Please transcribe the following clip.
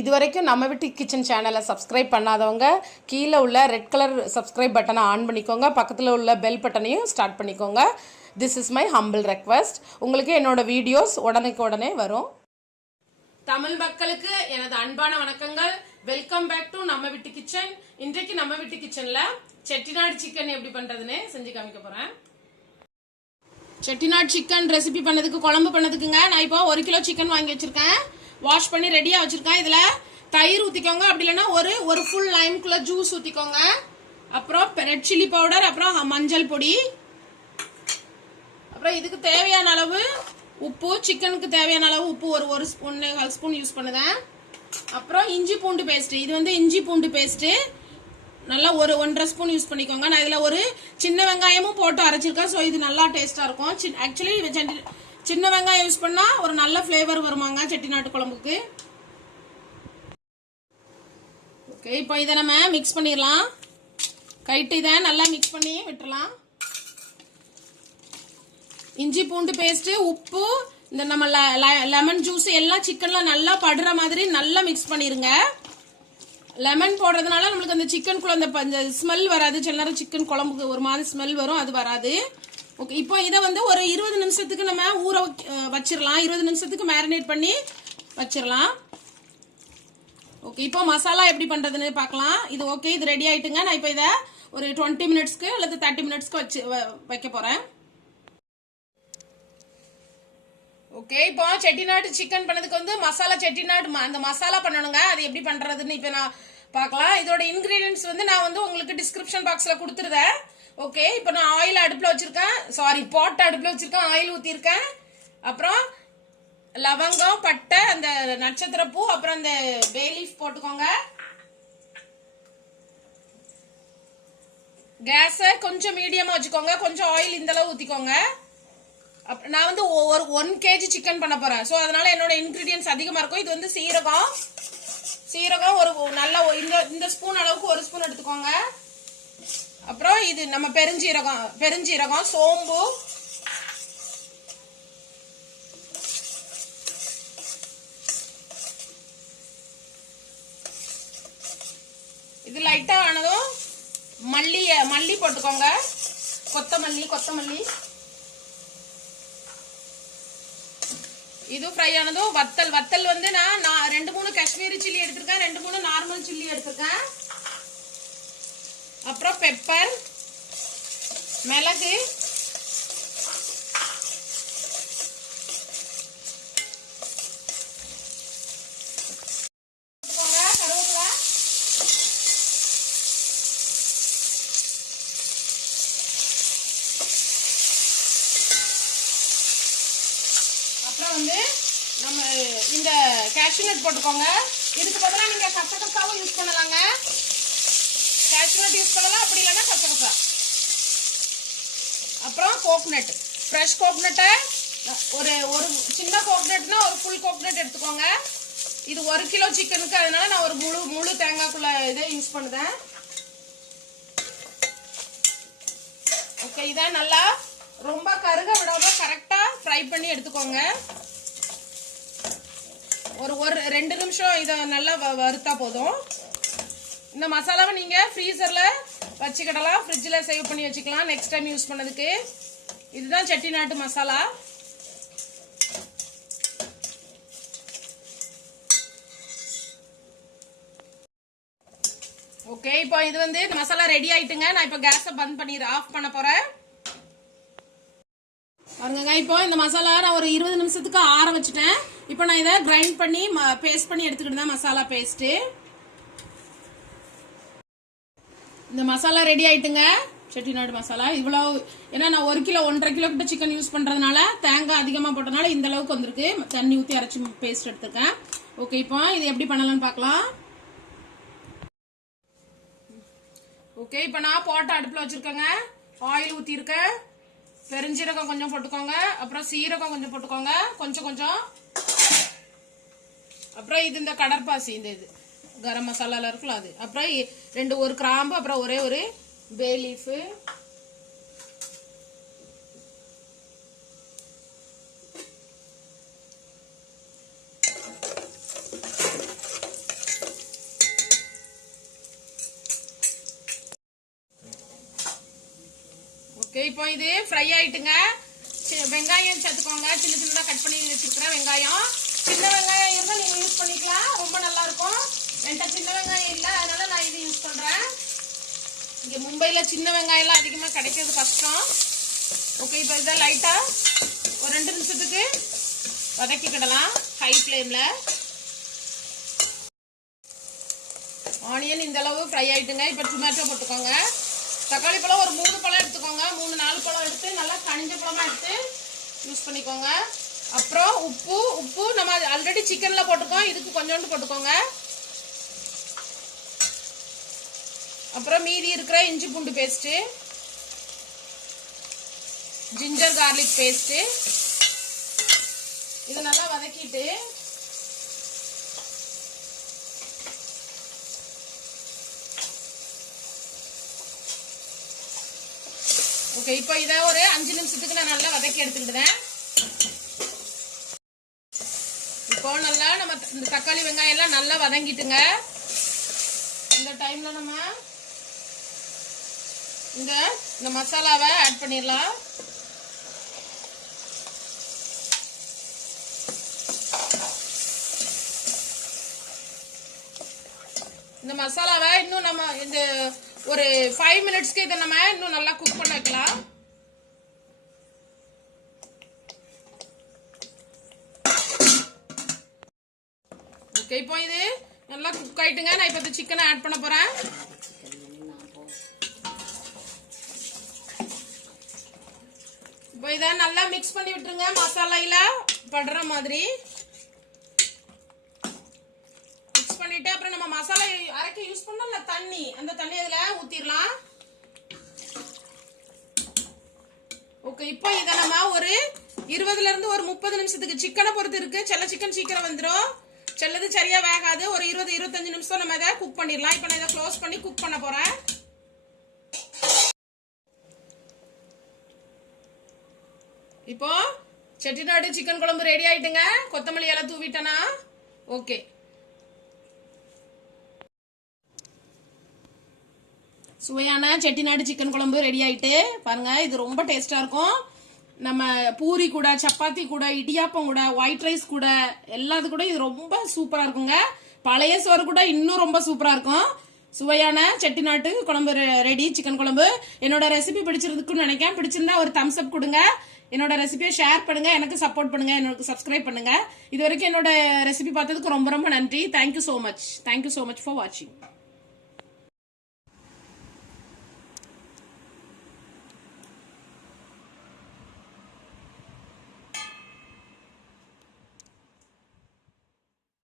இது வரைக்கும் நம்ம வீட்டு கிச்சன் சேனலை சப்ஸ்கிரைப் பண்ணாதவங்க கீழே உள்ள ரெட் கலர் சப்ஸ்கிரைப் பட்டனை ஆன் பண்ணிக்கோங்க. பக்கத்தில் உள்ள பெல் பட்டனையும் ஸ்டார்ட் பண்ணிக்கோங்க. This is my humble request உங்களுக்கு என்னோட வீடியோஸ் உடனுக்கு உடனே வரும். தமிழ் மக்களுக்கு எனது அன்பான வணக்கங்கள். வெல்கம் பேக் டு நம்ம வீட்டு கிச்சன். இன்றைக்கு நம்ம வீட்டு கிச்சன்ல செட்டிநாடு சிக்கன் எப்படி பண்றதுன்னு செஞ்சு காமிக்க போறேன். செட்டிநாடு சிக்கன் ரெசிபி பண்ணதுக்கு குழம்பு பண்ணதுக்குங்க. நான் இப்போ ஒரு கிலோ சிக்கன் வாங்கி வச்சிருக்கேன். வாஷ் பண்ணி ரெடியாக வச்சுருக்கேன். இதில் தயிர் ஊற்றிக்கோங்க அப்படி இல்லைன்னா ஒரு ஒரு ஃபுல் லைம்குள்ள ஜூஸ் ஊற்றிக்கோங்க அப்புறம் ரெட் சில்லி பவுடர் அப்புறம் மஞ்சள் பொடி. அப்புறம் இதுக்கு தேவையான அளவு உப்பு சிக்கனுக்கு தேவையான அளவு உப்பு ஒரு ஒரு ஒன்று கால் ஸ்பூன் யூஸ் பண்ணுவேன் அப்புறம் இஞ்சி பூண்டு பேஸ்ட்டு இது வந்து இஞ்சி பூண்டு பேஸ்ட்டு நல்லா ஒரு ஒன்றரை ஸ்பூன் யூஸ் பண்ணிக்கோங்க. நான் இதில் ஒரு சின்ன வெங்காயமும் போட்டு அரைச்சிருக்கேன். ஸோ இது நல்லா டேஸ்ட்டாக இருக்கும். ஆக்சுவலி சின்ன வெங்காயம் யூஸ் பண்ணால் ஒரு நல்ல ஃப்ளேவர் வருமாங்க செட்டிநாட்டு குழம்புக்கு. ஓகே இப்போ இதை நம்ம மிக்ஸ் பண்ணிடலாம் கைட்டு இதை நல்லா மிக்ஸ் பண்ணி விட்டுடலாம் இஞ்சி பூண்டு பேஸ்ட்டு உப்பு இந்த நம்ம லெமன் ஜூஸ் எல்லாம் சிக்கன்லாம் நல்லா படுற மாதிரி நல்லா மிக்ஸ் பண்ணிடுங்க லெமன் போடுறதுனால நம்மளுக்கு அந்த சிக்கன் குழந்தை அந்த ஸ்மெல் வராது. சில நேரம் சிக்கன் குழம்புக்கு ஒரு மாதிரி ஸ்மெல் வரும் அது வராது. ஓகே இப்போ இதை வந்து ஒரு இருபது நிமிஷத்துக்கு நம்ம ஊற வச்சிடலாம் இருபது நிமிஷத்துக்கு மேரினேட் பண்ணி வச்சிடலாம் ஓகே இப்போ மசாலா எப்படி பண்ணுறதுன்னு பார்க்கலாம். இது ஓகே இது ரெடி ஆகிட்டுங்க நான் இப்போ இதை ஒரு டுவெண்ட்டி மினிட்ஸ்க்கு அல்லது தேர்ட்டி மினிட்ஸ்க்கு வச்சு வைக்க போகிறேன் ஓகே இப்போ செட்டிநாடு சிக்கன் பண்ணதுக்கு வந்து மசாலா செட்டிநாடு அந்த மசாலா பண்ணணுங்க. அது எப்படி பண்ணுறதுன்னு இப்போ நான் பார்க்கலாம். இதோட இன்கிரீடியன்ஸ் வந்து நான் வந்து உங்களுக்கு டிஸ்கிரிப்ஷன் பாக்ஸில் கொடுத்துருதேன். ஓகே இப்போ நான் ஆயில் அடுப்பில் வச்சுருக்கேன். சாரி பாட் அடுப்பில் வச்சுருக்கேன். ஆயில் ஊற்றிருக்கேன் அப்புறம் லவங்கம் பட்டை அந்த நட்சத்திர பூ அப்புறம் அந்த பேலீஃப் போட்டுக்கோங்க. கேஸை கொஞ்சம் மீடியமாக வச்சுக்கோங்க. கொஞ்சம் ஆயில் இந்தளவு ஊற்றிக்கோங்க ஊத்திக்கோங்க. நான் வந்து ஒரு ஒன் கேஜி சிக்கன் பண்ண போகிறேன் ஸோ அதனால் என்னோட இன்க்ரீடியன்ஸ் அதிகமாக இருக்கும். இது வந்து சீரகம். சீரகம் ஒரு நல்ல இந்த இந்த ஸ்பூன் அளவுக்கு ஒரு ஸ்பூன் எடுத்துக்கோங்க. அப்புறம் இது நம்ம பெருஞ்சீரகம் பெருஞ்சீரகம் சோம்பு. இது லைட்டா ஆனதும் மல்லிய மல்லி போட்டுக்கோங்க. கொத்தமல்லி கொத்தமல்லி. இது ஃப்ரை ஆனதும் வத்தல் வத்தல் வந்து நான் நான் ரெண்டு மூணு காஷ்மீரி சில்லி எடுத்திருக்கேன் ரெண்டு மூணு நார்மல் சில்லி எடுத்திருக்கேன். அப்புறம் பெப்பர் மிளகு அப்புறம் வந்து நம்ம இந்த கேஷ்யூ நட் போட்டுக்கோங்க. இதுக்கு பதிலாக நீங்கள் கசகசாவும் யூஸ் பண்ணலாங்க. கேஷ்யூ யூஸ் பண்ணலாம் அப்படி இல்லைன்னா கசகசா அப்புறம் கோக்னட் ஃப்ரெஷ் கோக்னட்டை ஒரு ஒரு சின்ன கோக்னட்னா ஒரு ஃபுல் கோக்னட் எடுத்துக்கோங்க. இது ஒரு கிலோ சிக்கனுக்கு அதனால நான் ஒரு முழு முழு தேங்காய்க்குள்ள இதை யூஸ் பண்ணுதேன். ஓகே இதை நல்லா ரொம்ப கருக விடாம கரெக்டாக ஃப்ரை பண்ணி எடுத்துக்கோங்க. ஒரு ஒரு ரெண்டு நிமிஷம் இதை நல்லா வறுத்தா போதும். இந்த மசாலாவை நீங்கள் ஃப்ரீசரில் வச்சுக்கிடலாம். ஃப்ரிட்ஜில் சேவ் பண்ணி வச்சுக்கலாம். நெக்ஸ்ட் டைம் யூஸ் பண்ணதுக்கு. இதுதான் செட்டிநாட்டு மசாலா. ஓகே இப்போ இது வந்து மசாலா ரெடி ஆயிட்டுங்க. நான் இப்போ கேஸை பந்த் பண்ணி ஆஃப் பண்ண போகிறேன் பாருங்க இப்போ இந்த மசாலா நான் ஒரு இருபது நிமிஷத்துக்கு ஆற வச்சுட்டேன். இப்போ நான் இதை கிரைண்ட் பண்ணி பேஸ்ட் பண்ணி எடுத்துக்கிட்டு தான் மசாலா பேஸ்ட்டு இந்த மசாலா ரெடி ஆயிட்டுங்க. செட்டிநாடு மசாலா. இவ்வளோ ஏன்னா நான் ஒரு கிலோ ஒன்றரை கிலோ கிட்ட சிக்கன் யூஸ் பண்ணுறதுனால தேங்காய் அதிகமாக போட்டனால இந்த அளவுக்கு வந்திருக்கு. தண்ணி ஊற்றி அரைச்சி பேஸ்ட் எடுத்துருக்கேன். ஓகே இப்போ இது எப்படி பண்ணலாம்னு பார்க்கலாம். ஓகே இப்போ நான் போட்ட அடுப்பில் வச்சுருக்கேங்க. ஆயில் ஊற்றிருக்கேன் பெருஞ்சீரகம் கொஞ்சம் போட்டுக்கோங்க. அப்புறம் சீரகம் கொஞ்சம் போட்டுக்கோங்க. கொஞ்சம் கொஞ்சம். அப்புறம் இது இந்த கடற்பாசி இந்த இது. கரம் மசாலாவில் இருக்குல்ல அது. அப்புறம் ரெண்டு ஒரு கிராம்பு அப்புறம் ஒரே ஒரு பே ஓகே இப்போ இது ஃப்ரை ஆயிட்டுங்க. வெங்காயம் சேர்த்துக்கோங்க. சின்ன சின்னதாக கட் பண்ணி வச்சுருக்கிறேன் வெங்காயம். சின்ன வெங்காயம் இருந்தால் நீங்கள் யூஸ் பண்ணிக்கலாம். ரொம்ப நல்லாயிருக்கும் என்கிட்ட சின்ன வெங்காயம் இல்லை அதனால நான் இது யூஸ் பண்ணுறேன் இங்கே மும்பையில் சின்ன வெங்காயம்லாம் அதிகமாக கிடைக்கிறது கஷ்டம். ஓகே இப்போ இதை லைட்டாக ஒரு ரெண்டு நிமிஷத்துக்கு வதக்கிக்கிடலாம் ஹை ஃப்ளேமில் ஆனியன் இந்த அளவு ஃப்ரை ஆகிட்டுங்க இப்போ டொமேட்டோ போட்டுக்கோங்க. தக்காளி பழம் ஒரு மூணு பழம் எடுத்துக்கோங்க. மூணு நாலு பழம் எடுத்து நல்லா கனிஞ்ச பழமாக எடுத்து யூஸ் பண்ணிக்கோங்க. அப்புறம் உப்பு உப்பு நம்ம ஆல்ரெடி சிக்கனில் போட்டுக்கோம். இதுக்கு கொஞ்சோண்டு போட்டுக்கோங்க. அப்புறம் மீதி இருக்கிற இஞ்சி பூண்டு பேஸ்ட்டு ஜிஞ்சர் கார்லிக் பேஸ்ட்டு இது நல்லா வதக்கிட்டு ஓகே இப்போ இதை ஒரு அஞ்சு நிமிஷத்துக்கு நான் நல்லா வதக்கி எடுத்துக்கிட்டேன் இப்போ நல்லா நம்ம இந்த தக்காளி வெங்காயம் எல்லாம் நல்லா வதங்கிட்டுங்க. இந்த டைமில் நம்ம இந்த இந்த மசாலாவை ஆட் பண்ணிடலாம். இந்த மசாலாவை இன்னும் நம்ம இந்த ஒரு ஃபைவ் மினிட்ஸ்க்கு இதை நம்ம இன்னும் நல்லா குக் பண்ண வைக்கலாம். ஓகே இப்போ இது நல்லா குக் ஆயிட்டுங்க. நான் இப்போ இந்த சிக்கனை ஆட் பண்ண போறேன். இப்போ இதை நல்லா மிக்ஸ் பண்ணி விட்டுருங்க. மசாலையில படுற மாதிரி. மிக்ஸ் பண்ணிட்டு அப்புறம் நம்ம மசாலா அரைக்க யூஸ் பண்ணோம்ல தண்ணி. அந்த தண்ணி அதில் ஊற்றிடலாம் ஓகே இப்போ இதை நம்ம ஒரு இருபதுல இருந்து ஒரு முப்பது நிமிஷத்துக்கு சிக்கனை பொறுத்து இருக்கு. சில சிக்கன் சீக்கிரம் வந்துடும் சிலது சரியா வேகாது. ஒரு இருபது இருபத்தஞ்சு நிமிஷம் நம்ம இதை குக் பண்ணிடலாம் இப்போ நான் இதை க்ளோஸ் பண்ணி குக் பண்ண போறேன். இப்போ செட்டிநாடு சிக்கன் குழம்பு ரெடி ஆயிட்டுங்க. கொத்தமல்லி எல்லாம் தூவிட்டனா? ஓகே சுவையான செட்டிநாடு சிக்கன் குழம்பு ரெடி ஆயிட்டு பாருங்க இது ரொம்ப டேஸ்டா இருக்கும். நம்ம பூரி கூட சப்பாத்தி கூட இடியாப்பம் கூட ஒயிட் ரைஸ் கூட எல்லாத்து கூட இது ரொம்ப சூப்பரா இருக்குங்க. பழைய சோறு கூட இன்னும் ரொம்ப சூப்பரா இருக்கும். சுவையான செட்டிநாட்டு குழம்பு ரெடி சிக்கன் குழம்பு. என்னோட ரெசிபி பிடிச்சிருக்குன்னு நினைக்கிறேன். பிடிச்சிருந்தா ஒரு தம்ஸ் அப் கொடுங்க. என்னோட ரெசிபியை ஷேர் பண்ணுங்க எனக்கு சப்போர்ட் பண்ணுங்க எனக்கு சப்ஸ்கிரைப் பண்ணுங்க. இது வரைக்கும் என்னோட ரெசிபி பார்த்ததுக்கு ரொம்ப ரொம்ப நன்றி. Thank you so much thank you so much for வாட்சிங்